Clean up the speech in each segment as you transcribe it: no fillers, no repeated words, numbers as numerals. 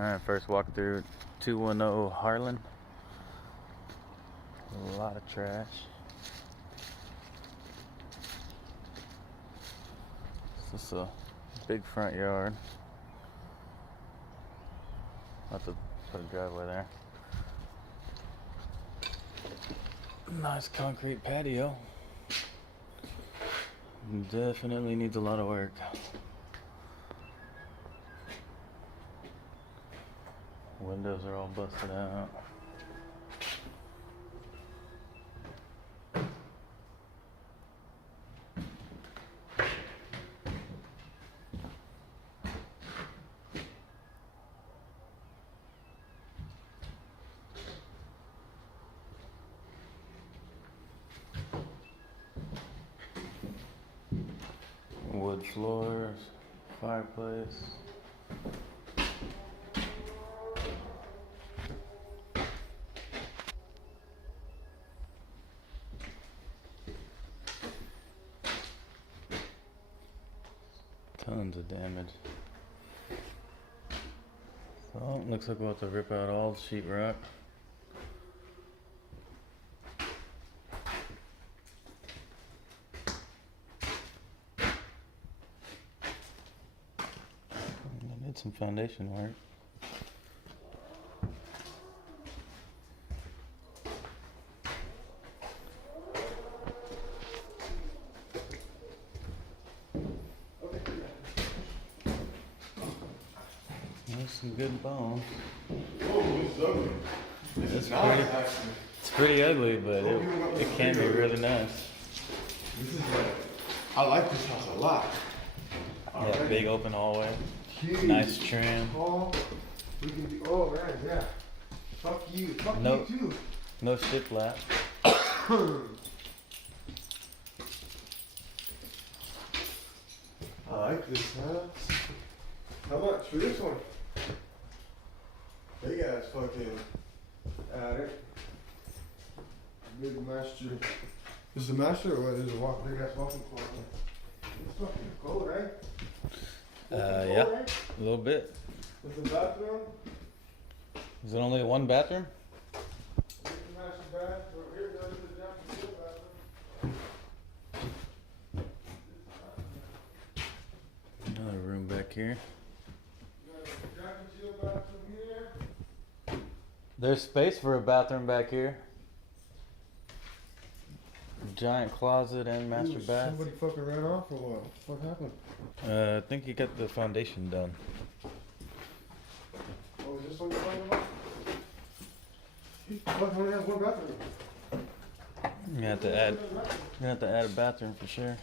Alright, first walk through 210 Harlan. A lot of trash. It's just a big front yard. I'll have to put a driveway there. Nice concrete patio. Definitely needs a lot of work. Windows are all busted out. Wood floors, fireplace. Tons of damage. So, looks like we'll have to rip out all the sheetrock. I need some foundation work. There's some good bones. Oh, it's ugly. It's pretty ugly, but it can be really nice. This is like, I like this house a lot. Yeah, big open hallway. Huge. Nice trim. Oh, we can do, oh, right, yeah. Fuck you. Fuck Nope. you too. No shiplap. I like this house. How much for this one? Big ass fucking attic. Big master. Is the master or what? Is it a big ass walking closet? It's fucking cold, right? Yeah, a little bit. With the bathroom. Is it only one bathroom? Here's the master bath. Over here goes the down to the bathroom. Another room back here. You got a jack and chill bathroom here. There's space for a bathroom back here. Giant closet and master Ooh, bath. Somebody fucking ran off or what? What happened? I think you got the foundation done. Oh, is this what you're talking about? Fuck, only has one bathroom. You have to add a bathroom for sure.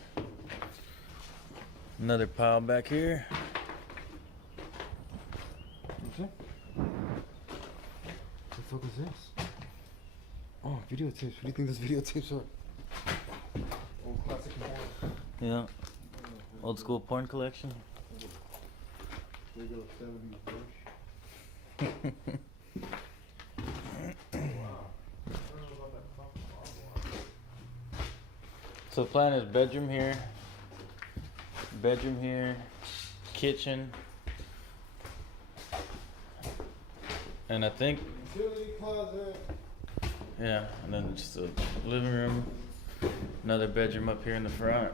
Another pile back here. Okay. What the fuck is this? Oh, videotapes. What do you think this videotapes are? Oh, classic porn. Yeah. Old school porn collection. There you go, 70s bush. So the plan is bedroom here, kitchen, and I think, Utility closet. yeah, and then just a living room, another bedroom up here in the front.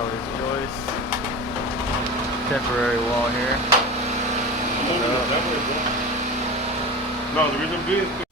all these joists. Temporary wall here. I'm moving it that way, bro. No, the reason being is